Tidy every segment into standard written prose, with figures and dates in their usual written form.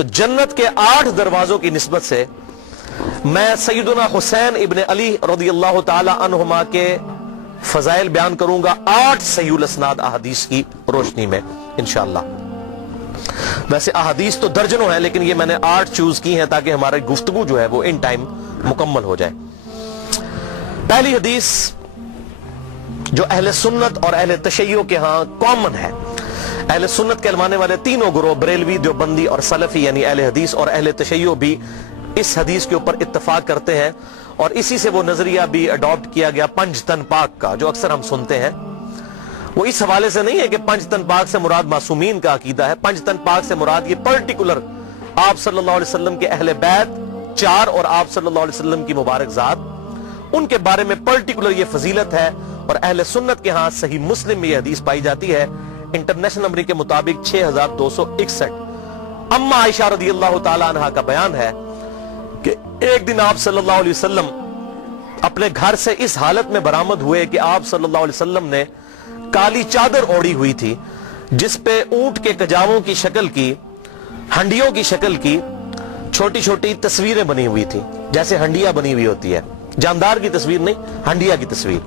تو جنت کے 8 دروازوں کی نسبت سے میں سیدنا حسین ابن علی رضی اللہ تعالی عنہما کے فضائل بیان کروں گا 8 صحیح الاسناد احادیث کی روشنی میں انشاءاللہ۔ ویسے احادیث تو درجنوں ہیں، لیکن یہ میں نے 8 چوز کی ہیں تاکہ ہماری گفتگو جو ہے وہ ان ٹائم مکمل ہو جائے۔ پہلی حدیث جو اہل سنت اور اہل تشیع کے ہاں کامن ہے، اہل سنت کہلوانے والے تینوں گروہ بریلوی، دیوبندی اور سلفی یعنی اہل حدیث اور اہل تشیع بھی اس حدیث کے اوپر اتفاق کرتے ہیں، اور اسی سے وہ نظریہ بھی اڈاپٹ کیا گیا پنج تن پاک کا جو اکثر ہم سنتے ہیں۔ وہ اس حوالے سے نہیں ہے کہ پنج تن پاک سے مراد معصومین کا عقیدہ ہے، پنج تن پاک سے مراد یہ پرٹیکولر آپ صلی اللہ علیہ وسلم کے اہل بیت 4 اور آپ صلی اللہ علیہ وسلم کی مبارک ذات، ان کے بارے میں پرٹیکولر یہ فضیلت ہے، اور اہل سنت کے ہاں صحیح مسلم میں یہ حدیث پائی جاتی ہے انٹرنیشنل نمبر کے مطابق 6261۔ اما عائشہ رضی اللہ تعالی عنہ کا بیان ہے کہ ایک دن آپ صلی اللہ علیہ وسلم اپنے گھر سے اس حالت میں برآمد ہوئے کہ آپ صلی اللہ علیہ وسلم نے کالی چادر اوڑھی ہوئی تھی جس پہ اونٹ کے کجاووں کی شکل کی، ہنڈیوں کی شکل کی چھوٹی چھوٹی تصویریں بنی ہوئی تھی، جیسے ہنڈیا بنی ہوئی ہوتی ہے، جاندار کی تصویر نہیں، ہنڈیا کی تصویر۔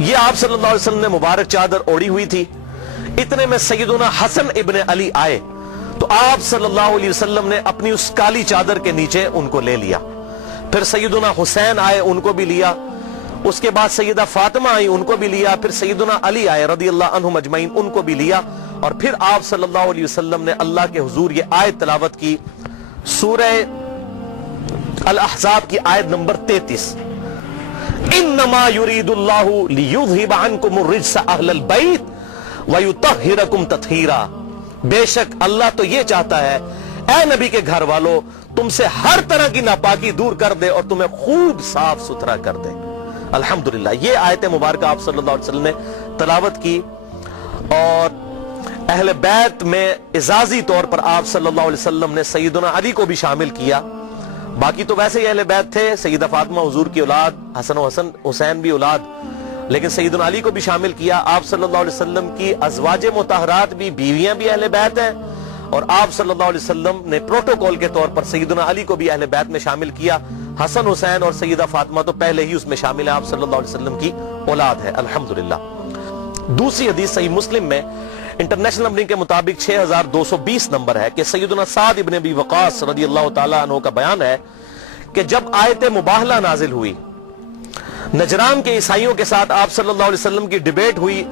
یہ آپ صلی اللہ علیہ وسلم نے مبارک چادر اوڑھی ہوئی تھی۔ اتنے میں سیدنا حسن ابن علی آئے تو آپ صلی اللہ علیہ وسلم نے اپنی اس کالی چادر کے نیچے ان کو لے لیا۔ پھر سیدنا حسین آئے، ان کو بھی لیا۔ اس کے بعد سیدہ فاطمہ آئی، ان کو بھی لیا۔ پھر سیدنا علی آئے رضی اللہ عنہم اجمعین، ان کو بھی لیا۔ اور پھر آپ صلی اللہ علیہ وسلم نے اللہ کے حضور یہ آیت تلاوت کی، سورہ الاحزاب کی آیت نمبر 33، انما یرید اللہ لیذھب عنکم الرجس اہل البیت ویطہرکم تطہیرا۔ بے شک اللہ تو یہ چاہتا ہے اے نبی کے گھر والو تم سے ہر طرح کی ناپاکی دور کر دے اور تمہیں خوب صاف ستھرا کر دے۔ الحمدللہ یہ آیت مبارکہ آپ صلی اللہ علیہ وسلم نے تلاوت کی، اور اہل بیت میں اعزازی طور پر آپ صلی اللہ علیہ وسلم نے سیدنا علی کو بھی شامل کیا۔ باقی تو ویسے ہی اہل بیت تھے، سیدہ فاطمہ حضور کی اولاد، حسن و حسین بھی اولاد، لیکن سیدنا علی کو بھی شامل کیا۔ آپ صلی اللہ علیہ وسلم کی ازواج مطہرات بھی، بیویاں بھی اہل بیت ہیں، اور آپ صلی اللہ علیہ وسلم نے پروٹوکول کے طور پر سیدنا علی کو بھی اہل بیت میں شامل کیا۔ حسن حسین اور سیدہ فاطمہ تو پہلے ہی اس میں شامل ہے، آپ صلی اللہ علیہ وسلم کی اولاد ہے الحمدللہ۔ دوسری حدیث صحیح مسلم میں انٹرنیشنل نمبر کے مطابق 6220 نمبر ہے کہ سیدنا سعد ابن ابی وقاص رضی اللہ تعالیٰ عنہ کا بیان ہے کہ جب آیت مباہلہ نازل ہوئی، نجران کے عیسائیوں کے ساتھ آپ صلی اللہ علیہ وسلم کی ڈیبیٹ ہوئی،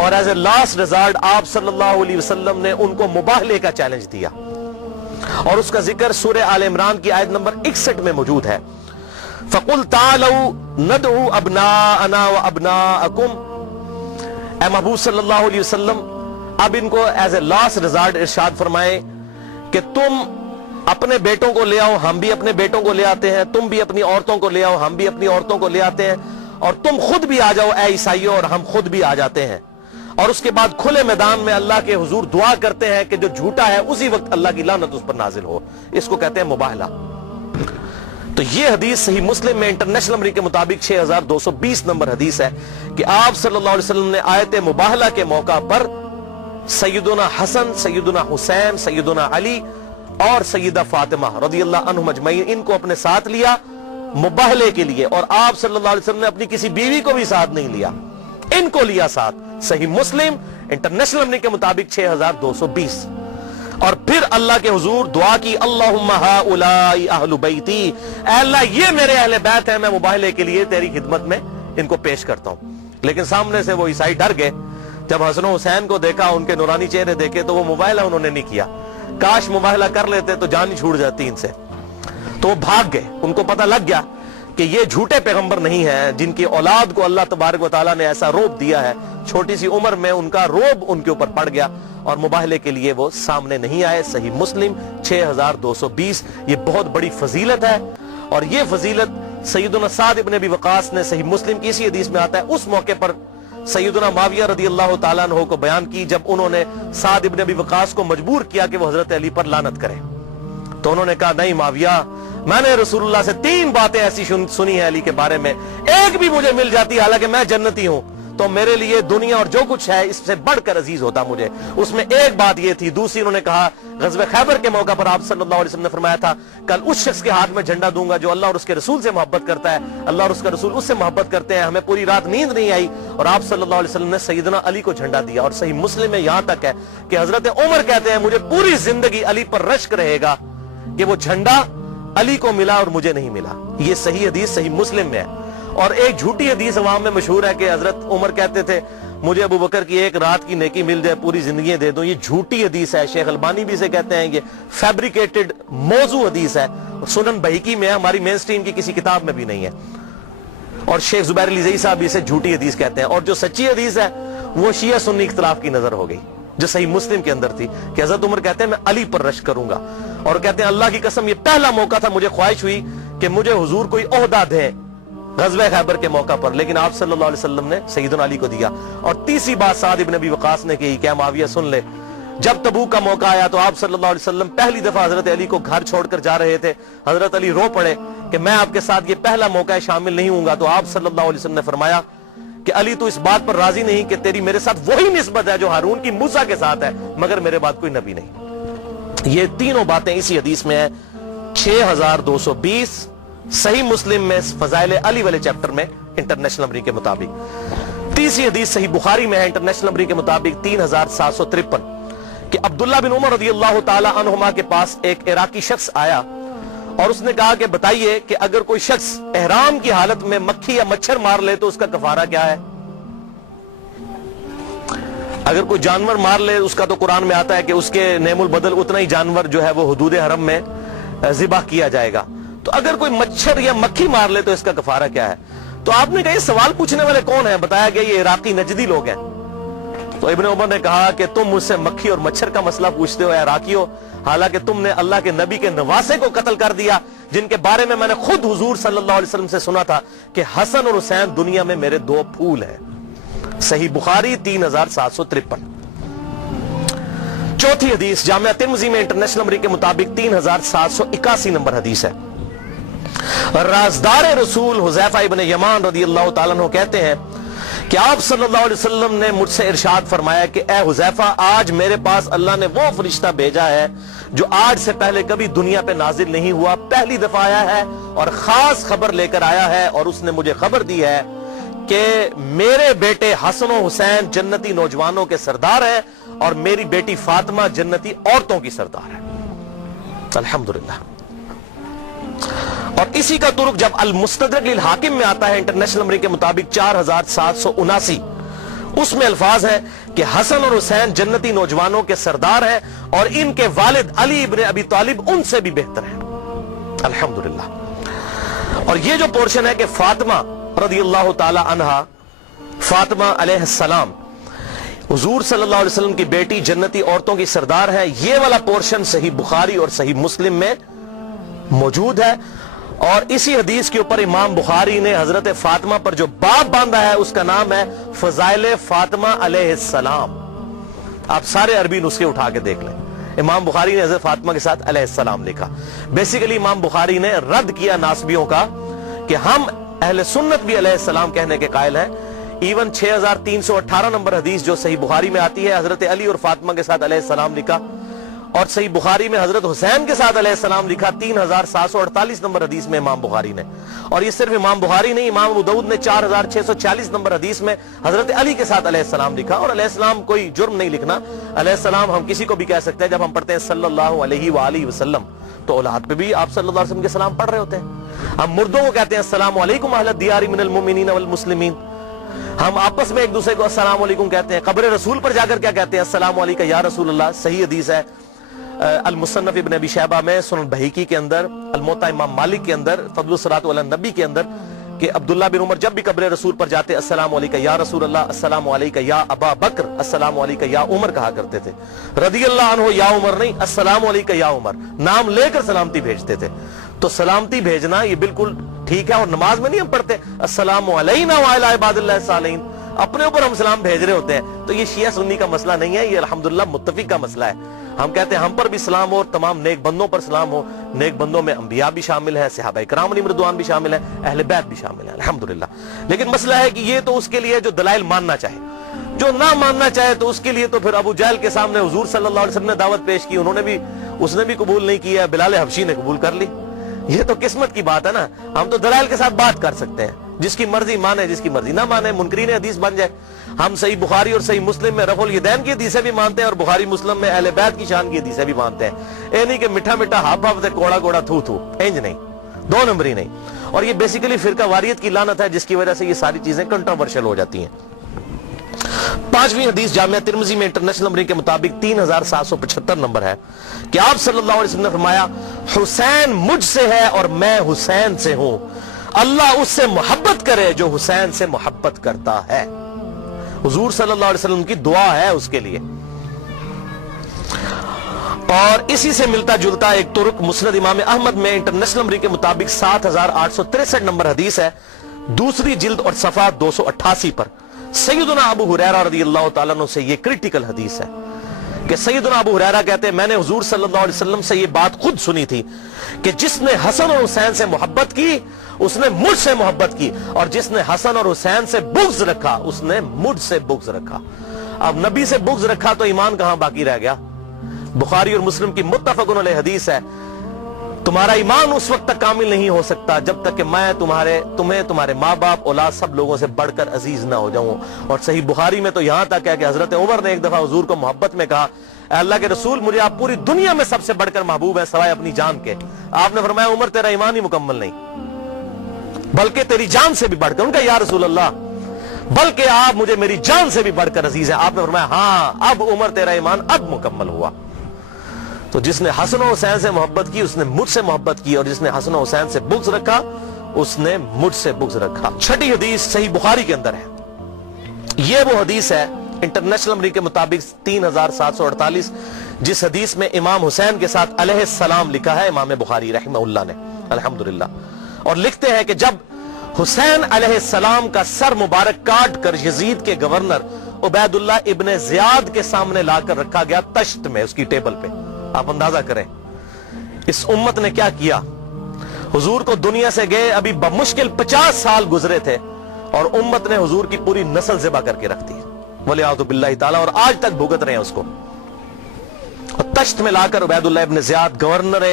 اور ایز اے لاسٹ ریزلٹ آپ صلی اللہ علیہ وسلم نے ان کو مباہلے کا چیلنج دیا، اور اس کا ذکر سورہ آل عمران کی آیت نمبر 61 میں موجود ہے۔ فَقُلْ تَعَالَوْا نَدْعُوا أَبْنَاءَنَا وَأَبْنَاءَكُمْ، اے محبوب صلی اللہ علیہ وسلم اب ان کو ایز اے لاسٹ ریزلٹ ارشاد فرمائیں کہ تم اپنے بیٹوں کو لے آؤ، ہم بھی اپنے بیٹوں کو لے آتے ہیں، تم بھی اپنی عورتوں کو لے آؤ، ہم بھی اپنی عورتوں کو لے آتے ہیں، اور تم خود بھی آ جاؤ اے عیسائیوں، اور ہم خود بھی آ جاتے ہیں۔ اور اس کے بعد کھلے میدان میں اللہ کے حضور دعا کرتے ہیں کہ جو جھوٹا ہے اسی وقت اللہ کی لعنت اس پر نازل ہو۔ اس کو کہتے ہیں مباہلہ۔ تو یہ حدیث صحیح مسلم میں انٹرنیشنل نمبر کے مطابق 6220 نمبر حدیث ہے کہ آپ صلی اللہ علیہ وسلم نے آیت مباہلہ کے موقع پر سیدنا حسن، سیدنا حسین، سیدنا علی اور سیدہ فاطمہ رضی اللہ عنہم اجمعین ان کو اپنے ساتھ لیا مباہلے کے لیے، اور آپ صلی اللہ علیہ وسلم نے اپنی کسی بیوی کو بھی ساتھ نہیں لیا، ان کو لیا ساتھ۔ صحیح مسلم انٹرنیشنل نمبر کے مطابق 6220۔ اور پھر اللہ کے حضور دعا کی، اللہم ہؤلاء اہل بیتی، اے اللہ یہ میرے اہل بیت ہیں، میں مباہلے کے لیے تیری خدمت میں ان کو پیش کرتا ہوں۔ لیکن سامنے سے وہ عیسائی ڈر گئے، جب حسن و حسین کو دیکھا، ان کے نورانی چہرے دیکھے، تو وہ مباہلہ انہوں نے نہیں کیا۔ کاش مباہلہ کر لیتے تو جان ہی چھوٹ جاتی ان سے، تو وہ بھاگ گئے۔ ان کو پتہ لگ گیا کہ یہ جھوٹے پیغمبر نہیں ہیں جن کی اولاد کو اللہ تبارک و تعالیٰ نے ایسا روب دیا ہے، چھوٹی سی عمر میں ان کا روب ان کے اوپر پڑ گیا، اور مباہلے کے لیے وہ سامنے نہیں آئے۔ صحیح مسلم 6220۔ یہ بہت بڑی فضیلت ہے، اور یہ فضیلت سیدنا سعد ابن ابی وقاص نے صحیح مسلم کی اسی حدیث میں آتا ہے، اس موقع پر سیدنا معاویہ رضی اللہ تعالیٰ عنہ کو بیان کی جب انہوں نے سعد ابن ابی وقاص کو مجبور کیا کہ وہ حضرت علی پر لعنت کرے، تو انہوں نے کہا نہیں معاویہ، میں نے رسول اللہ سے 3 باتیں ایسی سنی ہیں علی کے بارے میں، ایک بھی مجھے مل جاتی حالانکہ میں جنتی ہوں تو میرے لیے دنیا اور جو کچھ ہے اس سے بڑھ کر عزیز ہوتا مجھے. اس میں ایک بات یہ تھی. دوسری انہوں نے کہا غزوہ خیبر کے موقع پر آپ صلی اللہ علیہ وسلم نے فرمایا تھا کل اس شخص کے ہاتھ میں جھنڈا دوں گا جو اللہ اور اس کے رسول سے محبت کرتا ہے, اللہ اور اس کا رسول اس سے محبت کرتے ہیں. ہمیں پوری رات نیند نہیں آئی اور آپ صلی اللہ علیہ وسلم نے سیدنا علی کو جھنڈا دیا. اور صحیح مسلم میں یہاں تک ہے کہ حضرت عمر کہتے ہیں مجھے پوری زندگی علی پر رشک رہے گا کہ وہ جھنڈا علی کو ملا اور مجھے نہیں ملا. یہ صحیح حدیث صحیح مسلم میں ہے. اور ایک جھوٹی حدیث عوام میں مشہور ہے کہ حضرت عمر کہتے تھے مجھے ابو بکر کی ایک رات کی نیکی مل جائے پوری زندگی دے دوں. یہ جھوٹی حدیث ہے. شیخ البانی بھی اسے کہتے ہیں یہ فیبریکیٹڈ موضوع حدیث ہے. سنن بہیقی میں ہے, ہماری مین سٹریم کی کسی کتاب میں بھی نہیں ہے. اور شیخ زبیر علی زئی صاحب بھی اسے جھوٹی حدیث کہتے ہیں. اور جو سچی حدیث ہے وہ شیعہ سنی اختلاف کی نظر ہو گئی جو صحیح مسلم کے اندر تھی کہ حضرت عمر کہتے ہیں میں علی پر رشک کروں گا. اور کہتے ہیں اللہ کی قسم یہ پہلا موقع تھا مجھے خواہش ہوئی کہ مجھے حضور کوئی عہدہ دے غزوہ خیبر کے موقع پر, لیکن آپ صلی اللہ علیہ وسلم نے سیدنا علی کو دیا. اور تیسری بات سعد ابن ابی وقاص نے کہی کہ معاویہ سن لے, جب تبوک کا موقع آیا تو آپ صلی اللہ علیہ وسلم پہلی دفعہ حضرت علی کو گھر چھوڑ کر جا رہے تھے. حضرت علی رو پڑے کہ میں آپ کے ساتھ یہ پہلا موقع ہے شامل نہیں ہوں گا. تو آپ صلی اللہ علیہ وسلم نے فرمایا کہ علی تو اس بات پر راضی نہیں کہ تیری میرے ساتھ وہی نسبت ہے جو ہارون کی موسیٰ کے ساتھ ہے, مگر میرے بعد کوئی نبی نہیں. یہ تینوں باتیں اسی حدیث میں ہیں 6220 صحیح مسلم میں فضائل علی والے چیپٹر میں انٹرنیشنل نمبر کے مطابق. تیسری حدیث صحیح بخاری میں ہے انٹرنیشنل نمبر کے مطابق 3753 کہ عبداللہ بن عمر رضی اللہ تعالی عنہما کے پاس ایک عراقی شخص آیا اور اس نے کہا کہ بتائیے کہ اگر کوئی شخص احرام کی حالت میں مکھی یا مچھر مار لے تو اس کا کفارہ کیا ہے. اگر کوئی جانور مار لے اس کا تو قرآن میں آتا ہے کہ اس کے نعم البدل اتنا ہی جانور جو ہے وہ حدود حرم میں ذبح کیا جائے گا. تو اگر کوئی مچھر یا مکھی مار لے تو اس کا کفارہ کیا ہے. تو آپ نے کہا یہ سوال پوچھنے والے کون ہیں؟ بتایا گیا یہ عراقی نجدی لوگ ہیں. تو ابن عمر نے کہا کہ تم مجھ سے مکھی اور مچھر کا مسئلہ پوچھتے ہو عراقیوں, حالانکہ تم نے اللہ کے نبی کے نواسے کو قتل کر دیا جن کے بارے میں نے خود حضور صلی اللہ علیہ وسلم سے سنا تھا کہ حسن اور حسین دنیا میں میرے دو پھول ہیں. صحیح بخاری 3753. چوتھی حدیث جامعہ ترمذی میں انٹرنیشنل نمبر کے مطابق 3781 نمبر حدیث ہے. رازدار رسول حذیفہ ابن یمان رضی اللہ تعالیٰ عنہ کہتے ہیں کہ آپ صلی اللہ علیہ وسلم نے مجھ سے ارشاد فرمایا کہ اے حذیفہ آج میرے پاس اللہ نے وہ فرشتہ بھیجا ہے جو آج سے پہلے کبھی دنیا پہ نازل نہیں ہوا, پہلی دفعہ آیا ہے اور خاص خبر لے کر آیا ہے. اور اس نے مجھے خبر دی ہے کہ میرے بیٹے حسن و حسین جنتی نوجوانوں کے سردار ہیں اور میری بیٹی فاطمہ جنتی عورتوں کی سردار ہے. الحمدللہ. اور اسی کا طرق جب المستدرک للحاکم میں آتا ہے انٹرنیشنل نمبر کے مطابق 4779, اس میں الفاظ ہیں کہ حسن اور حسین جنتی نوجوانوں کے سردار ہیں اور ان کے والد علی ابن ابی طالب ان سے بھی بہتر ہیں. الحمدللہ. اور یہ جو پورشن ہے کہ فاطمہ رضی اللہ تعالی عنہا, فاطمہ علیہ السلام حضور صلی اللہ علیہ وسلم کی بیٹی جنتی عورتوں کی سردار ہے, یہ والا پورشن صحیح بخاری اور صحیح مسلم میں موجود ہے. اور اسی حدیث کے اوپر امام بخاری نے حضرت فاطمہ پر جو باب باندھا ہے اس کا نام ہے فضائل فاطمہ علیہ السلام. آپ سارے عربی نسخے اٹھا کے دیکھ لیں, امام بخاری نے حضرت فاطمہ کے ساتھ علیہ السلام لکھا. بیسیکلی امام بخاری نے رد کیا ناسبیوں کا کہ ہم اہل سنت بھی علیہ السلام کہنے کے قائل ہیں. ایون 6318 نمبر حدیث جو صحیح بخاری میں آتی ہے حضرت علی اور فاطمہ کے ساتھ علیہ السلام لکھا, اور صحیح بخاری میں حضرت حسین کے ساتھ علیہ السلام لکھا 3748 نمبر حدیث میں امام بخاری نے. اور یہ صرف امام بخاری نہیں, امام ابو داؤد نے 4640 نمبر حدیث میں حضرت علی کے ساتھ علیہ السلام لکھا. اور علیہ السلام کوئی جرم نہیں لکھنا, علیہ السلام ہم کسی کو بھی کہہ سکتے ہیں. جب ہم پڑھتے ہیں صلی اللہ علیہ وآلہ وسلم تو اولاد پہ بھی آپ صلی اللہ علیہ وسلم کے سلام پڑھ رہے ہوتے ہیں. ہم مردوں کو کہتے ہیں السلام علیکم اہل الدیار من المؤمنین والمسلمین. ہم آپس میں ایک دوسرے کو السلام علیکم کہتے ہیں. قبر رسول پر جا کر کیا کہتے ہیں؟ السلام علیکہ یا رسول اللہ. صحیح حدیث ہے المصنف ابن ابی شیبہ میں, سنن بہیقی کے اندر, الموطا امام مالک کے اندر, فضل الصلاۃ علی النبی کے اندر کہ عبداللہ بن عمر جب بھی قبر رسول پر جاتے السلام علیکہ یا رسول اللہ, السلام علیکہ یا ابا بکر, السلام علیکہ یا عمر کہا کرتے تھے. رضی اللہ عنہ یا عمر نہیں, السلام علیکہ یا عمر, نام لے کر سلامتی بھیجتے تھے. تو سلامتی بھیجنا یہ بالکل ٹھیک ہے. اور نماز میں نہیں ہم پڑھتے السلام علینا وعلی عباد اللہ الصالحین, اپنے اوپر ہم سلام بھیج رہے ہوتے ہیں. تو یہ شیعہ سنی کا مسئلہ نہیں ہے, یہ الحمدللہ متفق کا مسئلہ ہے. ہم کہتے ہیں ہم پر بھی سلام ہو اور تمام نیک بندوں پر سلام ہو. نیک بندوں میں انبیاء بھی شامل ہیں, صحابہ کرام علیہم رضوان بھی شامل ہیں, اہل بیت بھی شامل ہیں الحمدللہ. لیکن مسئلہ ہے کہ یہ تو اس کے لیے جو دلائل ماننا چاہے, جو نہ ماننا چاہے تو اس کے لیے تو پھر ابو جہل کے سامنے حضور صلی اللہ علیہ وسلم نے دعوت پیش کی, اس نے بھی قبول نہیں کیا, بلال حبشی نے قبول کر لی. یہ تو قسمت کی بات ہے نا. ہم تو دلائل کے ساتھ بات کر سکتے ہیں, جس کی مرضی مانے, جس کی مرضی نہ مانے, منکرین حدیث بن جائے. ہم صحیح بخاری اور صحیح مسلم میں رفع الیدین کی حدیثیں بھی مانتے ہیں اور بخاری مسلم میں اہل بیت کی شان کی حدیثیں بھی مانتے ہیں. اے نہیں کہ میٹھا میٹھا ہاپ ہاپ تے کوڑا کوڑا تھو تھو, انج نہیں, دو نمبری نہیں. اور یہ بیسیکلی فرقہ واریت کی لعنت ہے جس کی وجہ سے یہ ساری چیزیں کنٹروورشل ہو جاتی ہیں. 5ویں حدیث جامعہ ترمذی میں انٹرنیشنل نمبر کے مطابق 3775 نمبر ہے کہ آپ صلی اللہ علیہ وسلم نے فرمایا, حسین مجھ سے ہے اور میں حسین سے ہوں, اللہ اس سے محبت کرے جو حسین سے محبت کرتا ہے. حضور صلی اللہ علیہ وسلم کی دعا ہے اس کے لیے. اور اسی سے ملتا جلتا ایک ترک مسند امام احمد میں انٹرنیشنل نمبر کے مطابق 7863 نمبر حدیث ہے, دوسری جلد اور صفحہ 288 پر. سیدنا ابو ہریرہ رضی اللہ تعالیٰ عنہ سے یہ کریٹیکل حدیث ہے کہ سیدنا ابو ہریرہ کہتے ہیں میں نے حضور صلی اللہ علیہ وسلم سے یہ بات خود سنی تھی کہ جس نے حسن اور حسین سے محبت کی اس نے مجھ سے محبت کی, اور جس نے حسن اور حسین سے بغض رکھا اس نے مجھ سے بغض رکھا. اب نبی سے بغض رکھا تو ایمان کہاں باقی رہ گیا. بخاری اور مسلم کی متفق علیہ حدیث ہے, تمہارا ایمان اس وقت تک کامل نہیں ہو سکتا جب تک کہ میں تمہیں تمہارے ماں باپ اولاد سب لوگوں سے بڑھ کر عزیز نہ ہو جاؤں. اور صحیح بخاری میں تو یہاں تک ہے کہ حضرت عمر نے ایک دفعہ حضور کو محبت میں کہا, اے اللہ کے رسول مجھے آپ پوری دنیا میں سب سے بڑھ کر محبوب ہیں سوائے اپنی جان کے. آپ نے فرمایا عمر تیرا ایمان ہی مکمل نہیں, بلکہ تیری جان سے بھی بڑھ کر. ان کا یا رسول اللہ بلکہ آپ مجھے میری جان سے بھی بڑھ کر عزیز ہیں. آپ نے فرمایا ہاں اب عمر تیرا ایمان اب مکمل ہوا. تو جس نے حسن و حسین سے محبت کی اس نے مجھ سے محبت کی, اور جس نے حسن و حسین سے بغض رکھا اس نے مجھ سے بغض رکھا. 6 حدیث صحیح بخاری کے اندر ہے. یہ وہ حدیث ہے انٹرنیشنل نمبر کے مطابق 3748 جس حدیث میں امام حسین کے ساتھ علیہ السلام لکھا ہے امام بخاری رحمہ اللہ نے الحمدللہ. اور لکھتے ہیں کہ جب حسین علیہ السلام کا سر مبارک کاٹ کر یزید کے گورنر عبید اللہ ابن زیاد کے سامنے لا کر رکھا گیا تشت میں, اس کی ٹیبل پہ, آپ اندازہ کریں اس امت نے کیا کیا. حضور کو دنیا سے گئے ابھی بمشکل 50 سال گزرے تھے اور امت نے حضور کی پوری نسل ذبح کر کے رکھ دی ولیعوذ باللہ تعالی, اور آج تک بھگت رہے ہیں اس کو. اور تشت میں لا کر عبید اللہ ابن زیاد گورنر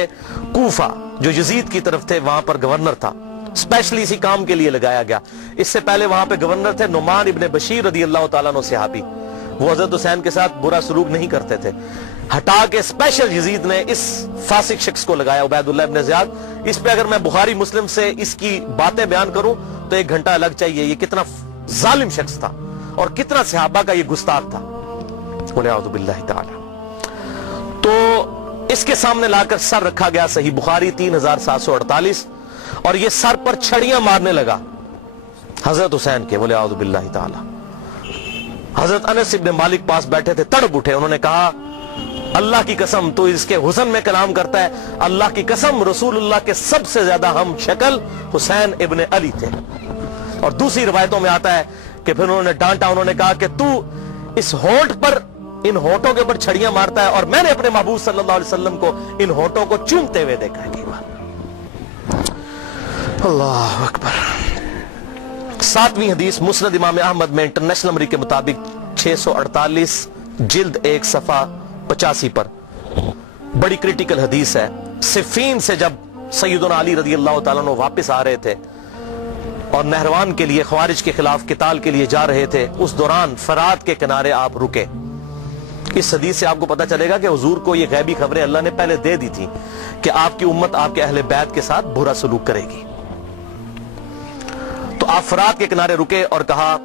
کوفہ جو یزید کی طرف تھے وہاں پر گورنر تھا, اسپیشلی اسی کام کے لیے لگایا گیا. اس سے پہلے وہاں پہ گورنر تھے نعمان ابن بشیر رضی اللہ تعالیٰ عنہ صحابی, وہ حضرت حسین کے ساتھ برا سلوک نہیں کرتے تھے. ہٹا کے اسپیشل یزید نے اس فاسق شخص کو لگایا عبید اللہ ابن زیاد. اس پہ اگر میں بخاری مسلم سے اس کی باتیں بیان کروں تو 1 گھنٹہ الگ چاہیے. یہ کتنا ظالم شخص تھا اور کتنا صحابہ کا یہ گستاخ تھا ولیعوذ باللہ تعالی. تو اس کے سامنے لا کر سر رکھا گیا, صحیح بخاری 3748, اور یہ سر پر چھڑیاں مارنے لگا حضرت حسین کے ولیعوذ باللہ تعالی. حضرت انس ابن مالک پاس بیٹھے تھے, تڑپ اٹھے, انہوں نے کہا اللہ کی قسم تو اس کے حسن میں کلام کرتا ہے, اللہ کی قسم رسول اللہ کے سب سے زیادہ ہم شکل حسین ابن علی تھے. اور دوسری روایتوں میں آتا ہے کہ پھر انہوں نے ڈانٹا, انہوں نے کہا کہ تو اس ہونٹ پر, ان ہونٹوں کے اوپر چھڑیاں مارتا ہے, اور میں نے اپنے محبوب صلی اللہ علیہ وسلم کو ان ہونٹوں کو چومتے ہوئے دیکھا ہے. اللہ اکبر. 7ویں حدیث مسند امام احمد میں انٹرنیشنل نمبر کے مطابق 648 جلد 1 صفحہ 85 پر, بڑی کریٹیکل حدیث ہے. صفین سے جب سیدنا علی رضی اللہ تعالیٰ عنہ واپس آ رہے تھے اور نہروان کے لیے خوارج کے خلاف قتال کے لیے جا رہے تھے, اس دوران فرات کے کنارے آپ رکے. اس حدیث سے آپ کو پتا چلے گا کہ حضور کو یہ غیبی خبریں اللہ نے پہلے دے دی تھی کہ آپ کی امت آپ کے اہل بیت کے ساتھ برا سلوک کرے گی. تو آپ فرات کے کنارے رکے اور کہا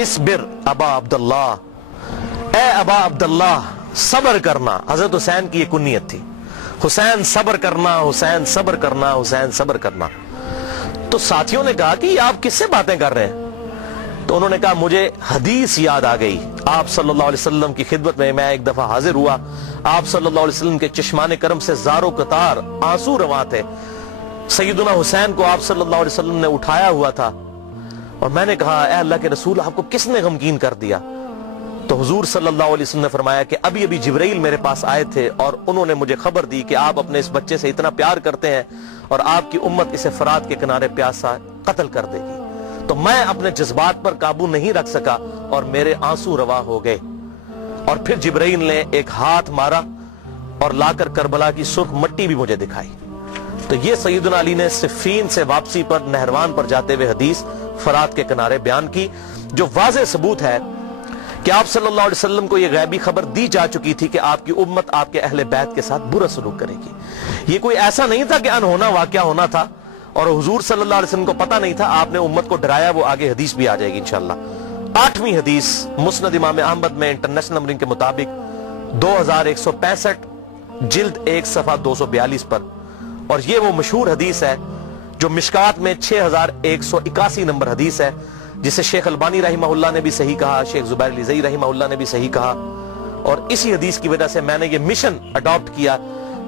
اصبر ابا عبداللہ, اے ابا عبداللہ صبر کرنا. حضرت حسین کی یہ کنیت تھی, حسین صبر کرنا, حسین صبر کرنا, حسین صبر کرنا. تو ساتھیوں نے کہا کہ یہ آپ کس سے باتیں کر رہے ہیں؟ تو انہوں نے کہا مجھے حدیث یاد آ گئی. آپ صلی اللہ علیہ وسلم کی خدمت میں ایک دفعہ حاضر ہوا, آپ صلی اللہ علیہ وسلم کے چشمان کرم سے زارو قطار آنسو رواں تھے. سیدنا حسین کو آپ صلی اللہ علیہ وسلم نے اٹھایا ہوا تھا, اور میں نے کہا اے اللہ کے رسول آپ کو کس نے غمگین کر دیا؟ تو حضور صلی اللہ علیہ وسلم نے فرمایا کہ ابھی ابھی جبرائیل میرے پاس آئے تھے اور انہوں نے مجھے خبر دی کہ آپ اپنے اس بچے سے اتنا پیار کرتے ہیں اور آپ کی امت اسے فرات کے کنارے پیاسا قتل کر دے گی۔ تو میں اپنے جذبات پر قابو نہیں رکھ سکا اور میرے آنسو روا ہو گئے، اور پھر جبرائیل نے ایک ہاتھ مارا اور لا کر کربلا کی سرخ مٹی بھی مجھے دکھائی۔ تو یہ سیدنا علی نے صفین سے واپسی پر نہروان پر جاتے ہوئے حدیث فرات کے کنارے بیان کی، جو واضح ثبوت ہے کہ آپ صلی اللہ علیہ وسلم کو یہ غیبی خبر دی جا چکی تھی کہ آپ کی امت آپ کے اہل بیت کے ساتھ برا سلوک کرے گی۔ یہ کوئی ایسا نہیں تھا کہ انہونا واقعہ ہونا تھا اور حضور صلی اللہ علیہ وسلم کو پتہ نہیں تھا، آپ نے امت کو ڈرایا، وہ آگے حدیث بھی آ جائے گی انشاءاللہ۔ 8ویں حدیث مسند امام احمد میں انٹرنیشنل نمبرنگ کے مطابق 2165 جلد 1 صفحہ 242 پر، اور یہ وہ مشہور حدیث ہے جو مشکات میں 6181 نمبر حدیث ہے، جسے شیخ البانی رحمہ اللہ نے بھی صحیح کہا، شیخ زبیر لیزئی رحمہ اللہ نے بھی صحیح کہا، اور اسی حدیث کی وجہ سے میں نے یہ مشن اڈاپٹ کیا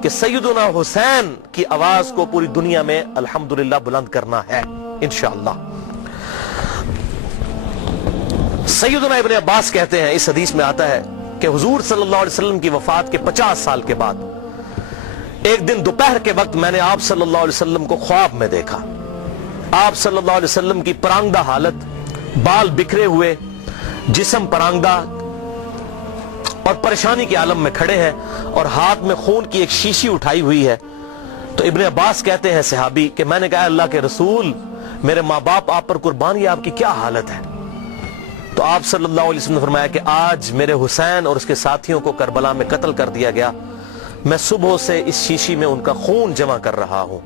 کہ سیدنا حسین کی آواز کو پوری دنیا میں الحمدللہ بلند کرنا ہے انشاءاللہ۔ سیدنا ابن عباس کہتے ہیں، اس حدیث میں آتا ہے کہ حضور صلی اللہ علیہ وسلم کی وفات کے 50 سال کے بعد ایک دن دوپہر کے وقت میں نے آپ صلی اللہ علیہ وسلم کو خواب میں دیکھا۔ آپ صلی اللہ علیہ وسلم کی پرانگدہ حالت، بال بکھرے ہوئے، جسم پرانگدہ اور پریشانی کے عالم میں کھڑے ہیں، اور ہاتھ میں خون کی ایک شیشی اٹھائی ہوئی ہے۔ تو ابن عباس کہتے ہیں صحابی کہ میں نے کہا اللہ کے رسول، میرے ماں باپ آپ پر قربان، یہ آپ کی کیا حالت ہے؟ تو آپ صلی اللہ علیہ وسلم نے فرمایا کہ آج میرے حسین اور اس کے ساتھیوں کو کربلا میں قتل کر دیا گیا، میں صبح سے اس شیشی میں ان کا خون جمع کر رہا ہوں۔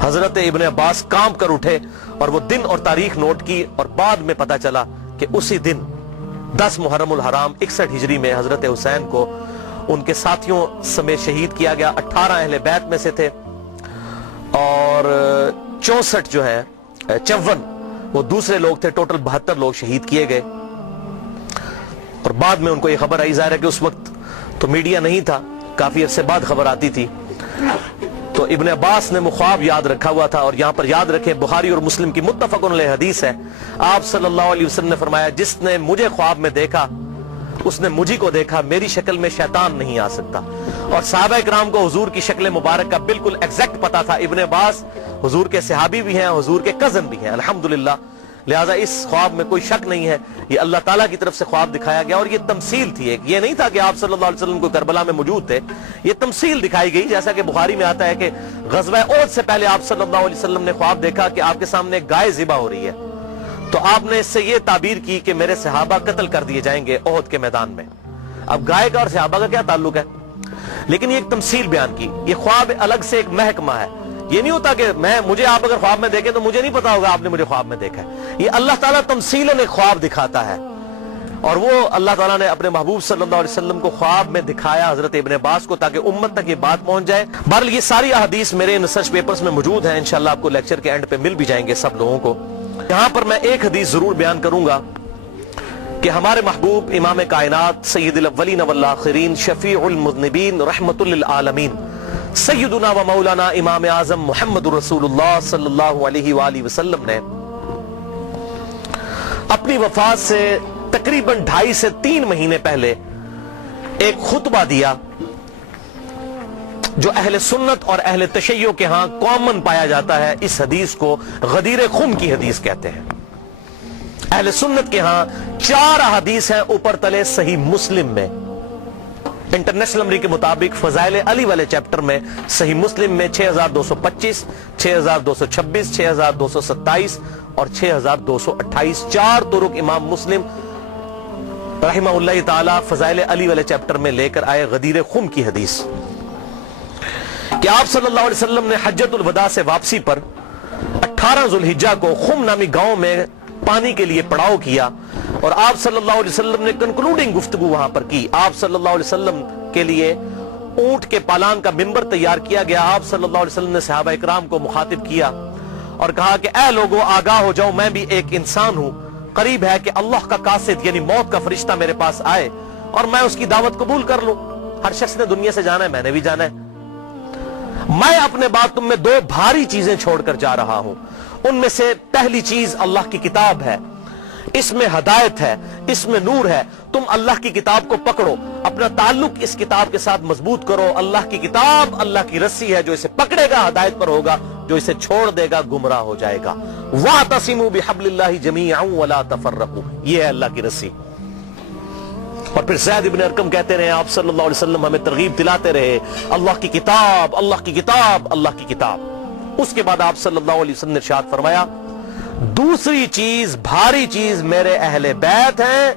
حضرت ابن عباس کانپ کر اٹھے اور وہ دن اور تاریخ نوٹ کی، اور بعد میں پتا چلا کہ اسی دن 10 محرم الحرام 61 ہجری میں حضرت حسین کو ان کے ساتھیوں سمیت شہید کیا گیا۔ 18 اہل بیت میں سے تھے، اور 64 جو ہے 54 وہ دوسرے لوگ تھے، ٹوٹل 72 لوگ شہید کیے گئے۔ اور بعد میں ان کو یہ خبر آئی، ظاہر ہے کہ اس وقت تو میڈیا نہیں تھا، کافی عرصے بعد خبر آتی تھی، تو ابن عباس نے خواب یاد رکھا ہوا تھا۔ اور یہاں پر یاد رکھیں، بخاری اور مسلم کی متفق علیہ حدیث ہے، آپ صلی اللہ علیہ وسلم نے فرمایا جس نے مجھے خواب میں دیکھا اس نے مجھی کو دیکھا، میری شکل میں شیطان نہیں آ سکتا۔ اور صحابہ اکرام کو حضور کی شکل مبارک کا بالکل ایگزیکٹ پتا تھا۔ ابن عباس حضور کے صحابی بھی ہیں، حضور کے کزن بھی ہیں الحمدللہ، لہذا اس خواب میں کوئی شک نہیں ہے، یہ اللہ تعالیٰ کی طرف سے خواب دکھایا گیا، اور یہ تمثیل تھی ایک، یہ نہیں تھا کہ آپ صلی اللہ علیہ وسلم کو کربلا میں موجود تھے، یہ تمثیل دکھائی گئی۔ جیسا کہ بخاری میں آتا ہے کہ غزوہ احد سے پہلے آپ صلی اللہ علیہ وسلم نے خواب دیکھا کہ آپ کے سامنے ایک گائے ذبح ہو رہی ہے، تو آپ نے اس سے یہ تعبیر کی کہ میرے صحابہ قتل کر دیے جائیں گے احد کے میدان میں۔ اب گائے کا اور صحابہ کا کیا تعلق ہے؟ لیکن یہ ایک تمثیل بیان کی، یہ خواب الگ سے ایک محکمہ ہے، یہ نہیں ہوتا کہ مجھے آپ اگر خواب میں دیکھیں تو مجھے نہیں پتا ہوگا آپ نے مجھے خواب میں دیکھا ہے، یہ اللہ تعالیٰ تمثیلاً ایک خواب دکھاتا ہے، اور وہ اللہ تعالیٰ نے اپنے محبوب صلی اللہ علیہ وسلم کو خواب میں دکھایا حضرت ابن عباس کو، تاکہ امت تک یہ بات پہنچ جائے۔ بہرحال یہ ساری احادیث میرے ریسرچ پیپرز میں موجود ہیں، انشاءاللہ آپ کو لیکچر کے اینڈ پہ مل بھی جائیں گے سب لوگوں کو۔ یہاں پر میں ایک حدیث ضرور بیان کروں گا کہ ہمارے محبوب امام کائنات سید الاولین والآخرین شفیع المذنبین رحمت للعالمین سیدنا و مولانا امام اعظم محمد رسول اللہ صلی اللہ علیہ وآلہ وسلم نے اپنی وفات سے تقریباً 2.5 سے 3 مہینے پہلے ایک خطبہ دیا جو اہل سنت اور اہل تشیع کے ہاں کامن پایا جاتا ہے۔ اس حدیث کو غدیر خم کی حدیث کہتے ہیں۔ اہل سنت کے ہاں 4 احادیث ہیں اوپر تلے صحیح مسلم میں، انٹرنیشنل نمبر کے مطابق فضائل علی والے چیپٹر میں صحیح مسلم میں 6225، 6226، 6227 اور 6228 4 طرق امام مسلم رحمہ اللہ تعالی فضائل علی والے چیپٹر میں لے کر آئے غدیر خم کی حدیث کہ آپ صلی اللہ علیہ وسلم نے حجۃ الوداع سے واپسی پر 18 ذوالحجہ کو خم نامی گاؤں میں پانی کے لیے پڑاؤ کیا، اور آپ صلی اللہ علیہ وسلم نے کنکلوڈنگ گفتگو وہاں پر کی۔ آپ صلی اللہ علیہ وسلم کے لیے اونٹ کے پالان کا ممبر تیار کیا گیا۔ آپ صلی اللہ علیہ وسلم نے صحابہ اکرام کو مخاطب کیا اور کہا کہ اے لوگو آگاہ ہو جاؤ، میں بھی ایک انسان ہوں، قریب ہے کہ اللہ کا قاصد یعنی موت کا فرشتہ میرے پاس آئے اور میں اس کی دعوت قبول کر لوں۔ ہر شخص نے دنیا سے جانا ہے، میں نے بھی جانا ہے۔ میں اپنے بعد تم میں 2 بھاری چیزیں چھوڑ کر جا رہا ہوں، ان میں سے پہلی چیز اللہ کی کتاب ہے، اس میں ہدایت ہے، اس میں نور ہے. تم اللہ کی کتاب کو پکڑو، اپنا تعلق اس کتاب کے ساتھ مضبوط کرو. اللہ کی کتاب اللہ کی رسی ہے، جو اسے پکڑے گا ہدایت پر ہوگا، جو اسے چھوڑ دے گا گمراہ ہو جائے گا. وَاعْتَصِمُوا بِحَبْلِ اللَّهِ جَمِيعًا وَلَا تَفَرَّقُوا، یہ ہے اللہ کی رسی. اور پھر زید ابن ارقم کہتے رہے آپ صلی اللہ علیہ وسلم ہمیں ترغیب دلاتے رہے اللہ کی کتاب، اللہ کی کتاب، اللہ کی کتاب. اس کے بعد آپ صلی اللہ علیہ وسلم نے ارشاد فرمایا دوسری چیز، بھاری چیز میرے اہل بیت ہیں.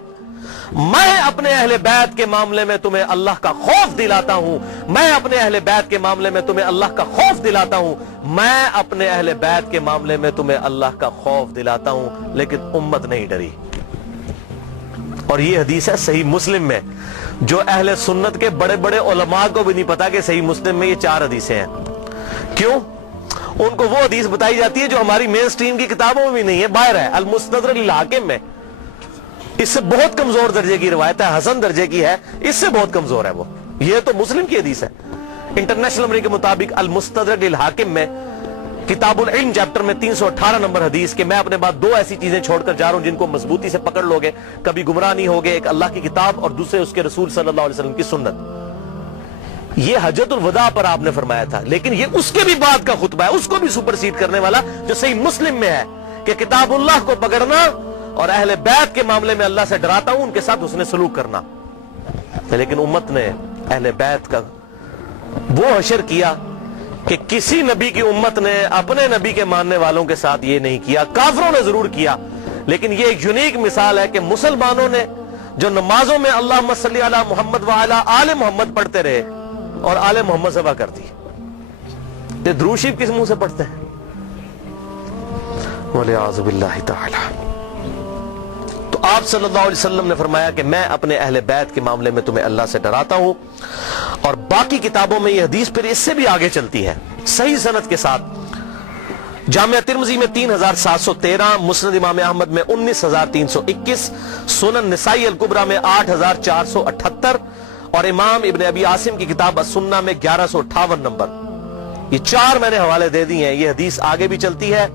میں اپنے اہل بیت کے معاملے میں تمہیں اللہ کا خوف دلاتا ہوں، میں اپنے اہل بیت کے معاملے میں تمہیں اللہ کا خوف دلاتا ہوں، میں اپنے اہل بیت کے معاملے میں تمہیں اللہ کا خوف دلاتا ہوں. لیکن امت نہیں ڈری. اور یہ حدیث ہے صحیح مسلم میں، جو اہل سنت کے بڑے بڑے علماء کو بھی نہیں پتا کہ صحیح مسلم میں یہ 4 حدیثیں ہیں. کیوں؟ ان کو وہ حدیث بتائی جاتی ہے جو ہماری مین سٹریم کی کتابوں میں بھی نہیں ہے، باہر ہے، المستدرک للحاکم میں. اس سے بہت کمزور درجے کی روایت ہے، حسن درجے کی ہے، اس سے بہت کمزور ہے وہ. یہ تو مسلم کی حدیث ہے. انٹرنیشنل نمبر کے مطابق المستدرک للحاکم میں کتاب العلم چیپٹر میں 318 نمبر حدیث کہ میں اپنے بعد 2 ایسی چیزیں چھوڑ کر جا رہا ہوں جن کو مضبوطی سے پکڑ لوگے کبھی گمراہ نہیں ہوگے. ایک اللہ کی کتاب اور دوسرے اس کے رسول صلی اللہ علیہ وسلم کی سنت. یہ حجۃ الوداع پر آپ نے فرمایا تھا، لیکن یہ اس کے بھی بعد کا خطبہ ہے، اس کو بھی سپرسیڈ کرنے والا جو صحیح مسلم میں ہے کہ کتاب اللہ کو پکڑنا اور اہل بیت کے معاملے میں اللہ سے ڈراتا ہوں، ان کے ساتھ حسن سلوک کرنا. لیکن امت نے اہل بیت کا وہ حشر کیا کہ کسی نبی کی امت نے اپنے نبی کے ماننے والوں کے ساتھ یہ نہیں کیا. کافروں نے ضرور کیا، لیکن یہ ایک یونیک مثال ہے کہ مسلمانوں نے جو نمازوں میں اللہم صلی علی محمد وعلی آل محمد پڑھتے رہے اور آل محمد ذبح کر دی. یہ درود شریف کس منہ سے پڑھتے ہیں؟ وَلِعَاذُ بِاللَّهِ تَعَالَى. تو آپ صلی اللہ علیہ وسلم نے فرمایا کہ میں اپنے اہل بیت کے معاملے میں تمہیں اللہ سے ڈراتا ہوں. اور باقی کتابوں میں یہ حدیث پھر اس سے بھی آگے چلتی ہے صحیح سند کے ساتھ. جامعہ ترمذی میں 3713، مسند امام احمد میں 19321، سنن نسائی الکبریٰ میں 8478 اور امام ابن ابی عاصم کی کتاب السنہ میں 1158 نمبر. یہ 4 میں نے حوالے دے دی ہیں. یہ حدیث آگے بھی چلتی ہے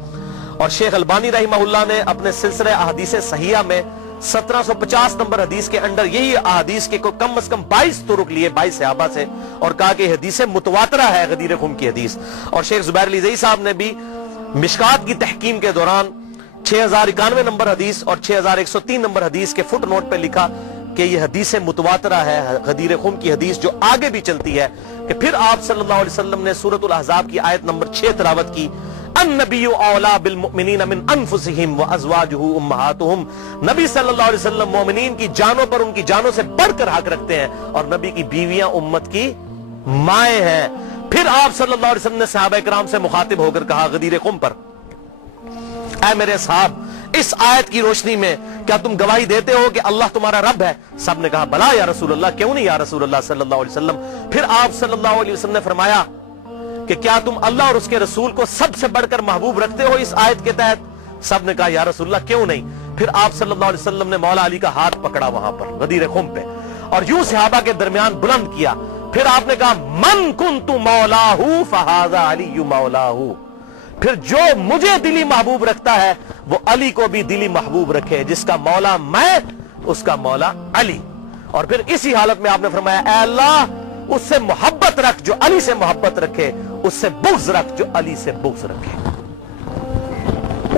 اور شیخ البانی رحمہ اللہ نے اپنے سلسلہ احادیث صحیحہ میں 1750 نمبر حدیث کے انڈر یہی احادیث کے کم از کم 22 طرق لیے 22 صحابہ سے اور کہا کہ حدیث متواترہ ہے غدیر خم کی حدیث. اور شیخ زبیر علی زئی صاحب نے بھی مشکات کی تحکیم کے دوران 6091 نمبر حدیث اور 6103 نمبر حدیث کے فٹ نوٹ پہ لکھا کہ یہ حدیث متواترہ ہے غدیر خم کی حدیث، جو آگے بھی چلتی ہے کہ پھر آپ صلی اللہ علیہ وسلم نے سورۃ الاحزاب کی آیت نمبر 6 تلاوت کی. النبی اولا بالمؤمنین من انفسہم وازواجہ امہاتہم. نبی صلی اللہ علیہ وسلم مومنین کی جانوں پر ان کی جانوں سے بڑھ کر حق رکھتے ہیں اور نبی کی بیویاں امت کی مائیں ہیں. پھر آپ صلی اللہ علیہ وسلم نے صحابہ کرام سے مخاطب ہو کر کہا غدیر خم پر، اے میرے اصحاب، اس آیت کی روشنی میں کیا تم گواہی دیتے ہو کہ اللہ تمہارا رب ہے؟ سب نے کہا بلا یا رسول اللہ، کیوں نہیں یا رسول اللہ صلی اللہ علیہ وسلم. پھر آپ صلی اللہ علیہ وسلم نے فرمایا کہ کیا تم اللہ اور اس کے رسول کو سب سے بڑھ کر محبوب رکھتے ہو اس آیت کے تحت؟ سب نے کہا یا رسول اللہ کیوں نہیں. پھر آپ صلی اللہ علیہ وسلم نے مولا علی کا ہاتھ پکڑا وہاں پر غدیر خم پہ اور یوں صحابہ کے درمیان بلند کیا. پھر آپ نے کہا من کنت مولاہ فہذا علی مولاہ. پھر جو مجھے دلی محبوب رکھتا ہے وہ علی کو بھی دلی محبوب رکھے. جس کا مولا میں، اس کا مولا علی. اور پھر اسی حالت میں آپ نے فرمایا اے اللہ اس سے محبت رکھ جو علی سے محبت رکھے، اس سے بغض رکھ جو علی سے بغض رکھے.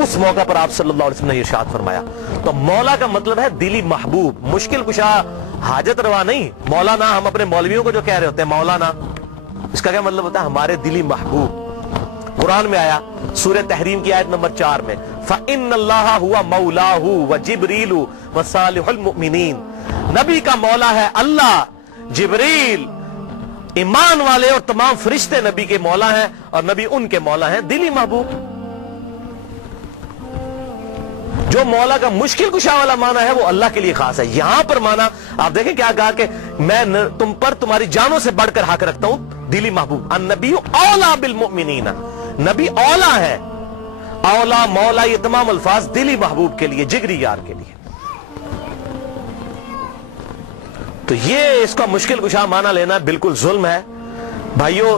اس موقع پر آپ صلی اللہ علیہ وسلم نے ارشاد فرمایا. تو مولا کا مطلب ہے دلی محبوب، مشکل کشا، حاجت روا نہیں. مولانا ہم اپنے مولویوں کو جو کہہ رہے ہوتے ہیں مولانا، اس کا کیا مطلب ہوتا ہے؟ ہمارے دلی محبوب. قرآن میں آیا سورہ تحریم کی آیت نمبر 4 میں فَإِنَّ اللَّهَ هُوَ مَوْلَاهُ وَجِبْرِيلُ وَصَالِحُ الْمُؤْمِنِينَ. نبی کا مولا ہے اللہ، جبریل، ایمان والے اور تمام فرشتے نبی کے مولا ہیں اور نبی ان کے مولا ہیں دلی محبوب. جو مولا کا مشکل کشا والا معنی ہے وہ اللہ کے لیے خاص ہے. یہاں پر معنی آپ دیکھیں کیا کہا کہ میں تم پر تمہاری جانوں سے بڑھ کر حق رکھتا ہوں دلی محبوب. النبی اولا بالمؤمنین، نبی اولا ہے. اولا، مولا، یہ تمام الفاظ دلی محبوب کے لیے، جگری یار کے لیے. تو یہ اس کا مشکل کشا معنی لینا بالکل ظلم ہے. بھائیو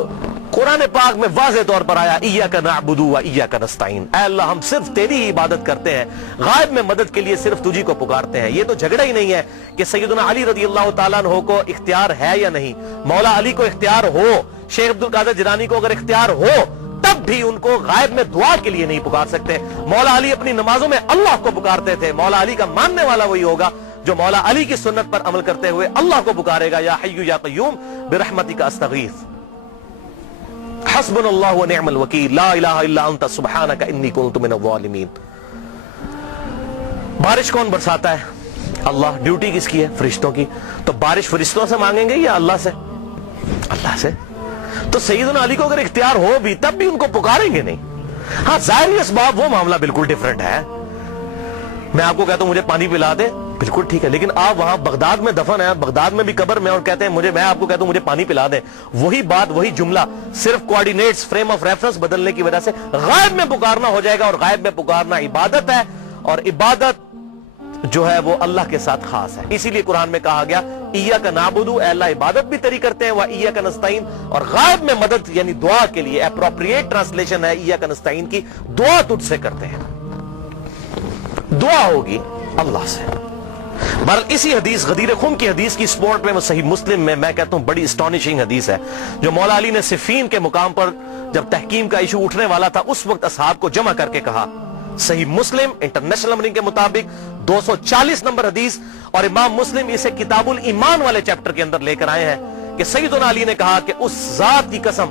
قرآن پاک میں واضح طور پر آیا ایاک نعبد و ایاک نستعین، اے اللہ ہم صرف تیری ہی عبادت کرتے ہیں، غائب میں مدد کے لیے صرف تجھی کو پکارتے ہیں۔ یہ تو جھگڑا ہی نہیں ہے کہ سیدنا علی رضی اللہ تعالیٰ عنہ کو اختیار ہے یا نہیں، مولا علی کو اختیار ہو، شیخ عبد القادر جیلانی کو اگر اختیار ہو تب بھی ان کو غائب میں دعا کے لیے نہیں پکار سکتے۔ مولا علی اپنی نمازوں میں اللہ کو پکارتے تھے۔ مولا علی کا ماننے والا وہی ہوگا جو مولا علی کی سنت پر عمل کرتے ہوئے اللہ کو پکارے گا، یا حی یا قیوم برحمتک استغیث، حسبنا اللہ ونعم الوکیل، لا الہ الا انت سبحانک انی کنت من الظالمین۔ بارش کون برساتا ہے؟ اللہ۔ ڈیوٹی کس کی ہے؟ فرشتوں کی۔ تو بارش فرشتوں سے مانگیں گے یا اللہ سے؟ اللہ سے۔ تو سیدنا علی کو اگر اختیار ہو بھی تب بھی ان کو پکاریں گے نہیں۔ ہاں ظاہری اسباب وہ معاملہ بالکل ڈیفرنٹ ہے۔ میں آپ کو کہتا ہوں مجھے پانی پلا دے، بالکل ٹھیک ہے، لیکن آپ وہاں بغداد میں دفن ہیں، بغداد میں بھی قبر میں، اور کہتے ہیں میں آپ کو کہتا ہوں مجھے پانی پلا دیں، وہی بات وہی جملہ صرف کوآرڈینیٹس فریم آف ریفرنس بدلنے کی وجہ سے غائب میں پکارنا ہو جائے گا، اور غائب میں پکارنا عبادت ہے، اور عبادت جو ہے وہ اللہ کے ساتھ خاص ہے۔ اسی لیے قرآن میں کہا گیا ایاک نعبد، اے اللہ عبادت بھی تیری کرتے ہیں، و ایاک نستعین، اور غائب میں مدد یعنی دعا کے لیے اپروپریٹ ٹرانسلیشن ہے ایاک نستعین کی، دعا تجھ سے کرتے ہیں، دعا ہوگی اللہ سے۔ بہرحال اسی حدیث غدیر خم کی حدیث کی سپورٹ میں وہ صحیح مسلم میں کہتا ہوں بڑی اسٹانشنگ حدیث ہے، جو مولا علی نے صفین کے مقام پر جب تحکیم کا ایشو اٹھنے والا تھا اس وقت اصحاب کو جمع کر کے کہا۔ صحیح مسلم انٹرنیشنل نمبرنگ کے مطابق 240 نمبر حدیث، اور امام مسلم اسے کتاب الایمان والے چیپٹر کے اندر لے کر آئے ہیں کہ سیدنا علی نے کہا کہ اس ذات کی قسم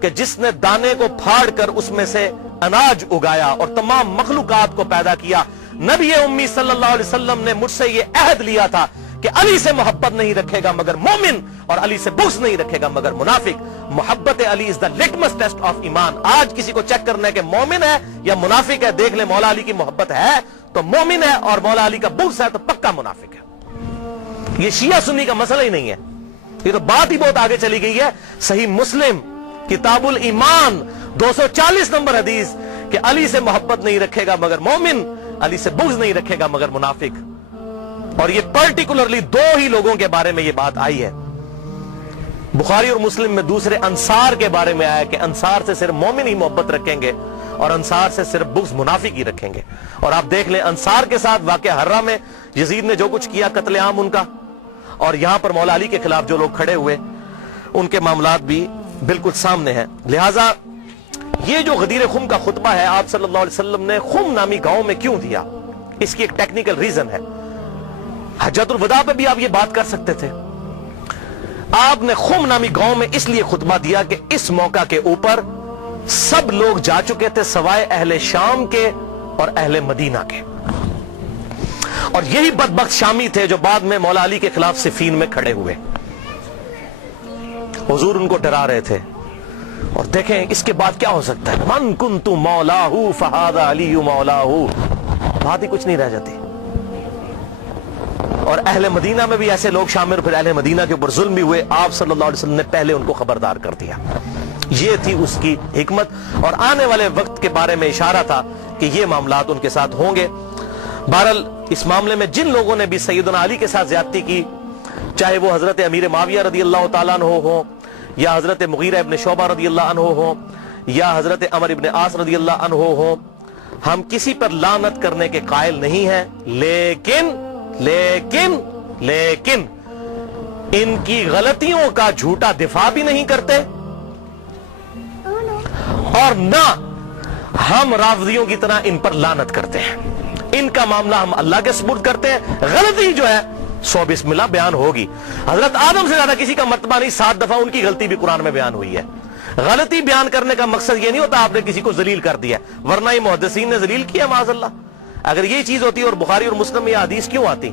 کہ جس نے دانے کو پھاڑ کر اس میں سے اناج اگایا اور تمام مخلوقات کو پیدا کیا، نبی امی صلی اللہ علیہ وسلم نے مجھ سے یہ عہد لیا تھا کہ علی سے محبت نہیں رکھے گا مگر مومن، اور علی سے بغض نہیں رکھے گا مگر منافق۔ محبت علی از دا لٹمس ٹیسٹ آف ایمان۔ آج کسی کو چیک کرنا ہے کہ مومن ہے یا منافق ہے، دیکھ لیں مولا علی کی محبت ہے تو مومن ہے، اور مولا علی کا بغض ہے تو پکا منافق ہے۔ یہ شیعہ سنی کا مسئلہ ہی نہیں ہے، یہ تو بات ہی بہت آگے چلی گئی ہے۔ صحیح مسلم کتاب الایمان 240 نمبر حدیث کہ علی سے محبت نہیں رکھے گا مگر مومن، علی سے بغض نہیں رکھے گا مگر منافق۔ اور یہ پرٹیکولرلی دو ہی لوگوں کے بارے میں یہ بات آئی ہے۔ بخاری اور مسلم میں دوسرے انصار کے بارے میں آیا کہ انصار سے صرف مومن ہی محبت رکھیں گے اور انصار سے صرف بغض منافق ہی رکھیں گے۔ اور آپ دیکھ لیں انصار کے ساتھ واقعہ حرہ میں یزید نے جو کچھ کیا، قتل عام ان کا، اور یہاں پر مولا علی کے خلاف جو لوگ کھڑے ہوئے ان کے معاملات بھی بالکل سامنے ہیں۔ لہٰذا یہ جو غدیر خم کا خطبہ ہے آپ صلی اللہ علیہ وسلم نے خم نامی گاؤں میں کیوں دیا، اس کی ایک ٹیکنیکل ریزن ہے۔ حجۃ الوداع پہ بھی آپ یہ بات کر سکتے تھے، آپ نے خم نامی گاؤں میں اس لیے خطبہ دیا کہ اس موقع کے اوپر سب لوگ جا چکے تھے سوائے اہل شام کے اور اہل مدینہ کے، اور یہی بدبخت شامی تھے جو بعد میں مولا علی کے خلاف صفین میں کھڑے ہوئے۔ حضور ان کو ڈرا رہے تھے، اور دیکھیں اس کے بعد کیا ہو سکتا ہے، من کنت مولاہ فہذا علی مولاہ، بات ہی کچھ نہیں رہ جاتی۔ اور اہل مدینہ میں بھی ایسے لوگ شامل، پھر اہل مدینہ کے اوپر ظلم بھی ہوئے، آپ صلی اللہ علیہ وسلم نے پہلے ان کو خبردار کر دیا۔ یہ تھی اس کی حکمت، اور آنے والے وقت کے بارے میں اشارہ تھا کہ یہ معاملات ان کے ساتھ ہوں گے۔ بہرحال اس معاملے میں جن لوگوں نے بھی سیدنا علی کے ساتھ زیادتی کی، چاہے وہ حضرت امیر معاویہ رضی اللہ تعالیٰ عنہ ہو، یا حضرت مغیرہ ابن شعبہ رضی اللہ عنہ ہو، یا حضرت عمر ابن عاص رضی اللہ عنہ ہو، ہم کسی پر لعنت کرنے کے قائل نہیں ہیں، لیکن ان کی غلطیوں کا جھوٹا دفاع بھی نہیں کرتے، اور نہ ہم رافضیوں کی طرح ان پر لعنت کرتے ہیں۔ ان کا معاملہ ہم اللہ کے سپرد کرتے ہیں، غلطی جو ہے 100 بسم اللہ بیان ہوگی۔ حضرت آدم سے زیادہ کسی کا مرتبہ نہیں، 7 دفعہ ان کی غلطی بھی قرآن میں بیان ہوئی ہے۔ غلطی بیان کرنے کا مقصد یہ نہیں ہوتا آپ نے کسی کو ذلیل کر دیا، ورنہ یہ محدثین نے ذلیل کیا معاذ اللہ۔ اگر یہ چیز ہوتی اور بخاری اور مسلم میں یہ حدیث کیوں آتی،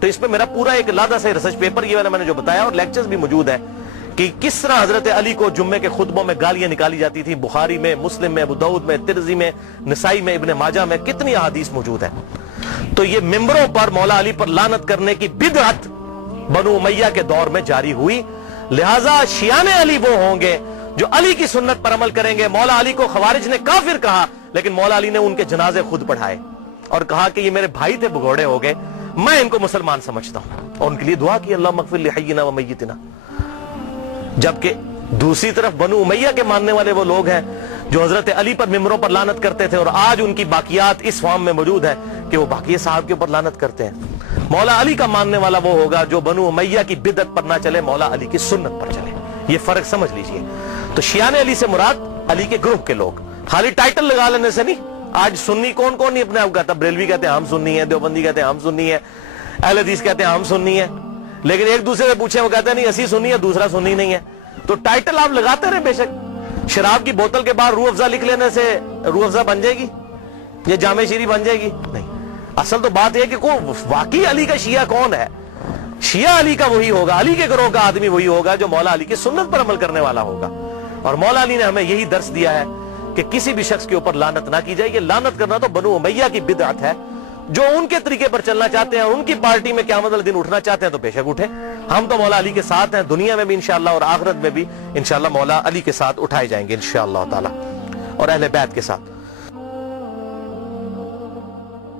تو اس پہ میرا پورا ایک علیحدہ سے ریسرچ پیپر یہ میں نے جو بتایا، اور لیکچرز بھی موجود ہے کہ کس طرح حضرت علی کو جمعے کے خطبوں میں گالیاں نکالی جاتی تھی۔ بخاری میں، مسلم میں، ابو داؤد میں، ترمذی میں، نسائی میں، ابن ماجہ میں کتنی احادیث موجود ہے۔ تو یہ ممبروں پر مولا علی پر لعنت کرنے کی بدعت بنو امیہ کے دور میں جاری ہوئی، لہٰذا شیعان علی وہ ہوں گے جو علی کی سنت پر عمل کریں گے۔ مولا علی کو خوارج نے کافر کہا، لیکن مولا علی نے ان کے جنازے خود پڑھائے اور کہا کہ یہ میرے بھائی تھے، بگوڑے ہو گئے، میں ان کو مسلمان سمجھتا ہوں، اور ان کے لیے دعا کی اللہ مغفر لحینا و میتنا۔ جبکہ دوسری طرف بنو امیہ کے ماننے والے وہ لوگ ہیں جو حضرت علی پر ممبروں پر لعنت کرتے تھے، اور آج ان کی باقیات اس فارم میں موجود ہے کہ وہ باقی صاحب کے اوپر لعنت کرتے ہیں۔ مولا علی کا ماننے والا وہ ہوگا جو بنو امیہ کی بدعت پر نہ چلے، مولا علی کی سنت پر چلے۔ یہ فرق سمجھ لیجئے۔ تو شیعان علی سے مراد علی کے گروپ کے لوگ، خالی ٹائٹل لگا لینے سے نہیں۔ آج سنی کون کون نہیں اپنے آپ کہتا؟ بریلوی کہتے ہیں ہم سنی ہیں، دیوبندی کہتے ہیں ہم سنی ہیں، اہل حدیث کہتے ہیں ہم سنی ہیں، لیکن ایک دوسرے سے پوچھیں وہ کہتے ہیں نہیں اسی سنی ہے، دوسرا سنی نہیں ہے۔ تو ٹائٹل آپ لگاتے رہے بے شک۔ شراب کی بوتل کے بعد روح افزا لکھ لینے سے روح افزا بن جائے گی؟ یہ جامع شیری بن جائے گی؟ نہیں۔ اصل تو بات یہ کہ واقعی علی کا شیعہ کون ہے؟ شیعہ علی کا وہی ہوگا، علی کے گروہ کا آدمی وہی ہوگا جو مولا علی کی سنت پر عمل کرنے والا ہوگا۔ اور مولا علی نے ہمیں یہی درس دیا ہے کہ کسی بھی شخص کے اوپر لعنت نہ کی جائے۔ یہ لعنت کرنا تو بنو امیہ کی بدعت ہے۔ جو ان کے طریقے پر چلنا چاہتے ہیں اور ان کی پارٹی میں قیامت والے دن اٹھنا چاہتے ہیں تو بے شک اٹھیں۔ ہم تو مولا علی کے ساتھ ہیں، دنیا میں بھی انشاءاللہ اور آخرت میں بھی انشاءاللہ مولا علی کے ساتھ اٹھائے جائیں گے انشاءاللہ تعالی، اور اہل بیت کے ساتھ۔